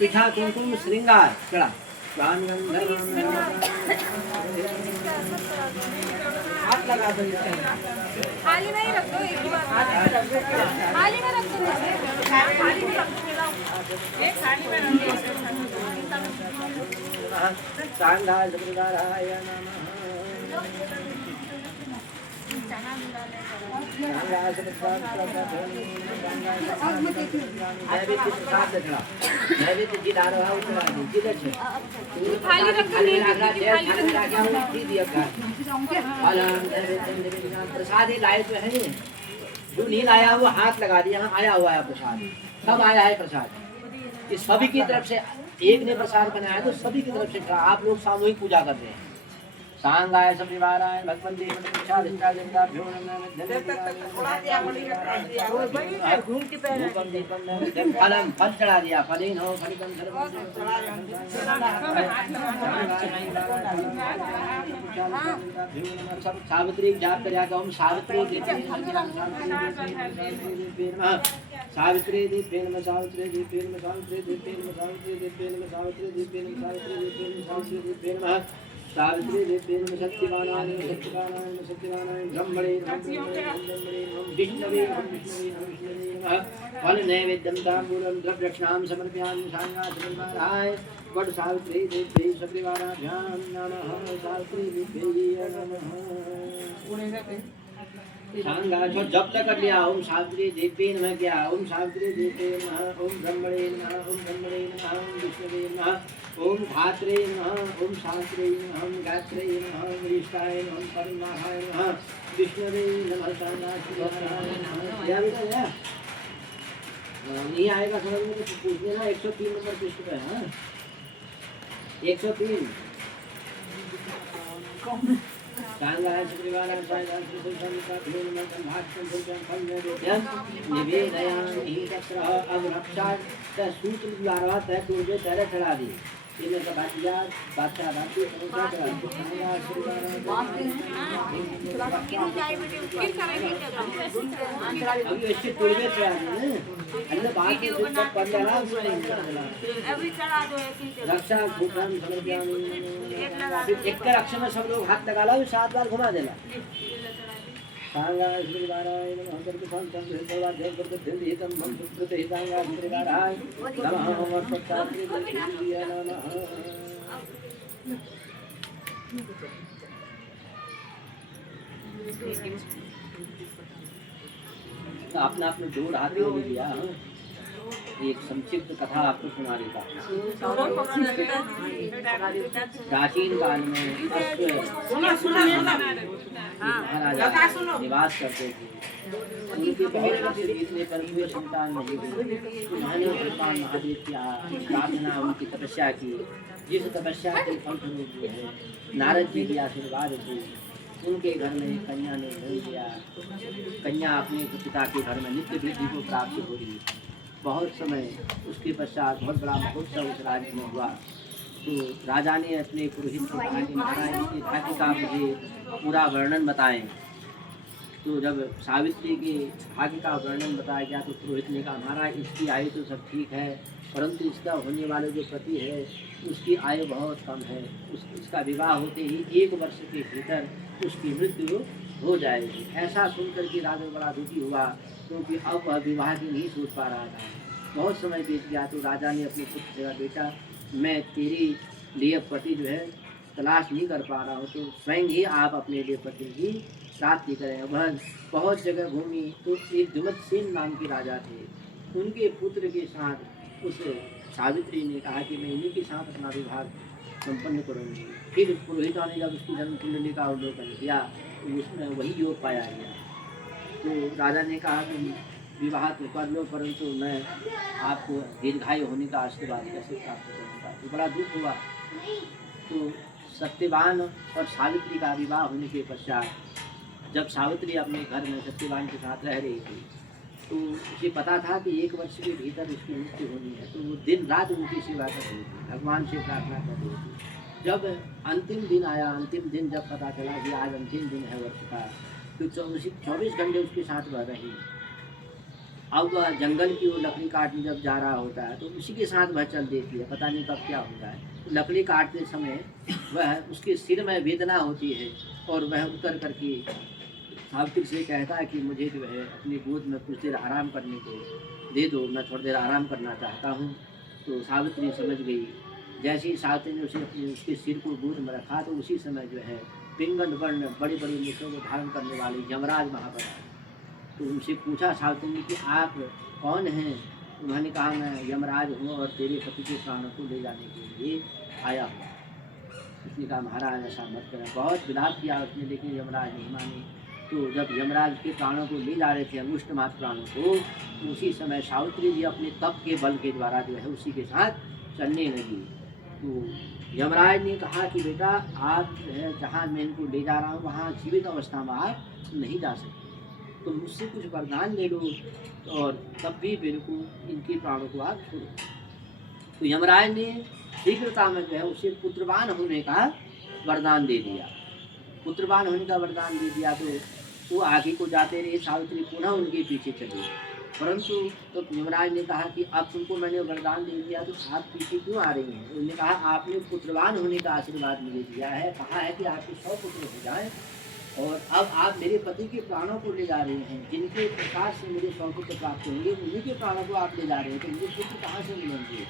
पिठा कुमकुम श्रृंगार चढ़ा हाथ लगा दो थाली में ही रख दो एक बार थाली में रख दो थाली में रख दो एक थाली में रख दो सांगाय श्रृंगाराय नमः नैवेद्य जी डाल रहा हूँ थाली रख प्रसाद ही लाए तो है जो नहीं लाया हुआ हाथ लगा दिया। यहाँ आया हुआ है प्रसाद, सब आया है प्रसाद। इस सभी की तरफ से एक ने प्रसाद बनाया तो सभी की तरफ से आप लोग सामूहिक पूजा कर रहे हैं। सांगाय सविवाराय भगवान देव प्रसाद इंद्रा देवता फलम फल चढ़ा दिया फलीन हो फलिकम सब सावित्री जाप कर जाकर हम सावित्री सावित्री दीपेन में सावित्री दीपेन में सावित्री दीपेन में सावित्री दीपेन में सावित्री दीपेन में सावित्री दीपेन में सावित्री दीपेन में सावित्री दीपेन में सत्यवानाय सत्यवानाय सत्यवानाय ब्रह्मणे ब्रह्मणे विष्णवे विष्णवे नमः फल नैवेद्यं ताम्बूलं द्रव्यक्षणां समर्पयामि सांगाय वट सावित्री देवी सत्रिवाराभ्यां नमः सावित्री देवी नमः सांगा जो जब तक कर लिया ओम सावित्री देवी नमः क्या ओम सावित्री देवी नमः ओम ब्रह्मणे नमः ओम ब्रह्मणे नमः ओम विष्णवे नमः ओम धात्रे नमः ओम शास्त्रे नमः ओम गात्रे नमः ओम विष्टाय नमः ओम परमाहाय नमः विष्णवे नमः सांगाय नमः क्या बेटा नहीं आएगा समझ में तो पूछ लेना 103 नंबर पृष्ठ पे है 103 सांगाय श्रीवाराय सायदाय श्री संता भेन में भाषण भोजन फल में देन निवेदयामि तत्र अवरक्षात् सूत्र द्वारा तय पूर्वे तरह चढ़ा दी इन्हें का बातिया बादशाह बाती पहुंचा कर सांगाय श्रीवाराय अभी ऐसे पूर्वे चढ़ा दी अल्लाह बात को पंद्रह अभी चढ़ा दो रक्षा भूषण समर्पयामि एक कर अक्षर में सब लोग हाथ लगा लो 7 बार घुमा देना सांगाय श्रीवाराय नमः करके संतम देवा देव करके दिल हितम मन सुकृत हितांगाय श्रीवाराय नमः और पत्तात्रि देवी नमः तो आपने अपने जोड़ हाथ में लिया एक संक्षिप्त कथा आपको सुना देता प्राचीन काल में महाराजा निवास करते थे उनके बहुत जीतने पर भी संतान नहीं हुई। उन्होंने भगवान महादेव की प्रार्थना उनकी तपस्या की जिस तपस्या के फलस्वरूप जो है नारद जी की आशीर्वाद थी उनके घर में कन्या ने जन्म लिया। कन्या अपने पिता के घर में नित्य वृद्धि को प्राप्त हो रही। बहुत समय उसके पश्चात बहुत बड़ा महोत्सव उस राज्य में हुआ तो राजा ने अपने पुरोहित को कहा कि महाराज इसके भाग्य का मुझे पूरा वर्णन बताएं। तो जब सावित्री के भाग्य का वर्णन बताया गया तो पुरोहित ने कहा महाराज इसकी आयु तो सब ठीक है परंतु इसका होने वाले जो पति है उसकी आयु बहुत कम है। इसका विवाह होते ही 1 वर्ष के भीतर उसकी मृत्यु हो जाएगी। ऐसा सुनकर के राजा बड़ा दुखी हुआ क्योंकि अब वह विवाह की नहीं सोच पा रहा था। बहुत समय बीत गया तो राजा ने अपने पुत्र से कहा बेटा मैं तेरे लिए पति जो है तलाश नहीं कर पा रहा हूँ तो स्वयं ही आप अपने लिए पति की प्राप्ति करें। वह बहुत जगह घूमी तो एक जुमतसेन नाम के राजा थे। उनके पुत्र के साथ उस सावित्री ने कहा कि मैं इन्हीं के साथ अपना विवाह संपन्न करूँगी। फिर पुरोहितों ने जब उसकी जन्म कुंडली का अवलोकन किया तो उसमें वही योग पाया गया। तो राजा ने कहा कि विवाह तो कर लो परंतु मैं आपको दीर्घायु होने का आशीर्वाद कैसे प्राप्त करूँगा। तो बड़ा दुख हुआ। तो सत्यवान और सावित्री का विवाह होने के पश्चात जब सावित्री अपने घर में सत्यवान के साथ रह रही थी तो उसे पता था कि 1 वर्ष के भीतर उसकी मृत्यु होनी है। तो वो दिन रात उनकी सेवा कर रही थी, भगवान से प्रार्थना कर रही थी। जब अंतिम दिन आया, अंतिम दिन जब पता चला कि आज अंतिम दिन है वर्ष का, तो 24 घंटे उसके साथ वह रही। अब वह जंगल की ओर लकड़ी काटने जब जा रहा होता है तो उसी के साथ वह चल देती है, पता नहीं कब क्या होता है। तो लकड़ी काटते समय वह उसके सिर में वेदना होती है और वह उतर करके सावित्री से कहता है कि मुझे जो है अपनी गोद में कुछ देर आराम करने को दे दो, मैं थोड़ी देर आराम करना चाहता हूँ। तो सावित्री समझ गई। जैसे ही सावित्री ने उसके सिर को गोद में रखा तो उसी समय जो है पिंगल वर्ण बड़ी बड़ी मूछों को धारण करने वाले यमराज वहाँ पर आए। तो उनसे पूछा सावित्री ने कि आप कौन हैं? उन्होंने कहा मैं यमराज हूँ और तेरे पति के प्राणों को ले जाने के लिए आया हूँ। उसने कहा महाराज ऐसा मत करें। बहुत विलाप किया उसने, लेकिन यमराज नहीं माने। तो जब यमराज के प्राणों को ले जा रहे थे, अंगुष्ठमात्र प्राणों को, तो उसी समय सावित्री जी अपने तप के बल के द्वारा जो है उसी के साथ चलने लगी। तो यमराज ने कहा कि बेटा आप जो है जहाँ मैं इनको ले जा रहा हूँ वहाँ जीवित अवस्था में आप नहीं जा सकते, तो मुझसे कुछ वरदान ले लो और तब भी बिल्कुल इनके प्राणों को आप छोड़ो। तो यमराज ने शीघ्रता में जो है उसे पुत्रवान होने का वरदान दे दिया। पुत्रवान होने का वरदान दे दिया तो वो आगे को जाते रहे। सावित्री पुनः उनके पीछे चली, परंतु तो यमराज ने कहा कि अब तुमको मैंने वरदान दे दिया तो आप पीछे क्यों आ रही हैं? उन्होंने कहा आपने पुत्रवान होने का आशीर्वाद मुझे दिया है, कहा है कि आपके 100 पुत्र हो जाएं, और अब आप मेरे पति के प्राणों को ले जा रहे हैं। जिनके प्रकार से मेरे 100 पुत्र प्राप्त होंगे उन्हीं के प्राणों को आप ले जा रहे हैं, तो मुझे पुत्र कहाँ से मिलेंगे?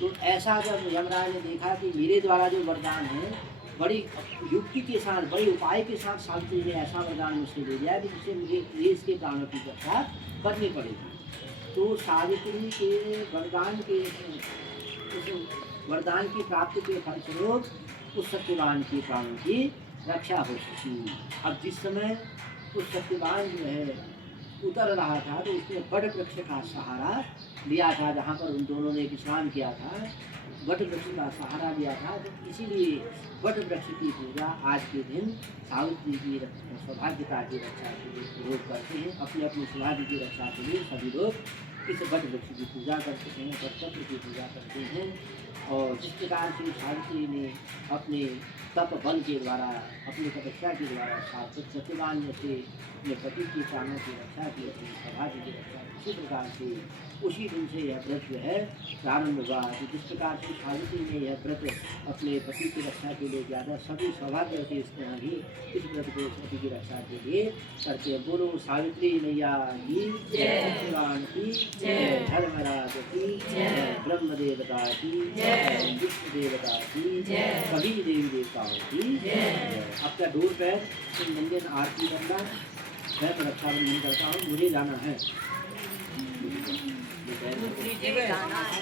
तो ऐसा जब यमराज ने देखा कि मेरे द्वारा जो वरदान है बड़ी युक्ति के साथ, बड़ी उपाय के साथ सावित्री ने ऐसा वरदान मुझसे ले लिया कि जिससे मुझे ये इसके प्राणों की रक्षा करनी पड़ेगी। तो सावित्री के वरदान के उस वरदान की प्राप्ति के फलस्वरूप उस सत्यवान के प्राणों की रक्षा हो सकी। अब जिस समय उस सत्यवान जो है उतर रहा था तो उसने बड़ वृक्ष का सहारा लिया था, जहाँ पर उन दोनों ने विश्राम किया था, वट वृक्ष का सहारा लिया था। तो इसीलिए वट वृक्ष की पूजा आज के दिन सावित्री की सौभाग्यता की रक्षा के लिए लोग करते हैं। अपने अपने सौभाग्य की रक्षा के लिए सभी लोग इस वट वृक्ष की पूजा करते हैं, वटपत्र की पूजा करते हैं। और जिस प्रकार से सावित्री ने अपने तप बल के द्वारा, अपनी तपस्या के द्वारा सत्यवान से अपने पति के प्राणों की रक्षा की, अपनी सौभाग्य की रक्षा, इसी प्रकार से उसी दिन से यह व्रत जो है प्रारंभ हुआ। तो जिस प्रकार से सावित्री ने यह व्रत अपने पति की रक्षा के लिए किया था, सभी सौभाग्यवती स्त्रियाँ भी इस व्रत को पति की रक्षा के लिए करते हैं। बोलो सावित्री मैया की जय, सत्यवान की जय, धर्मराज की जय, ब्रह्म देवता की जय, विष्णु देवता की जय, सभी देवी देवताओं की जय। अब क्या डोर पैर मंदिर आरती करना, मैं तो रक्षाबंधन करता हूँ, मुझे जाना है। जाना है।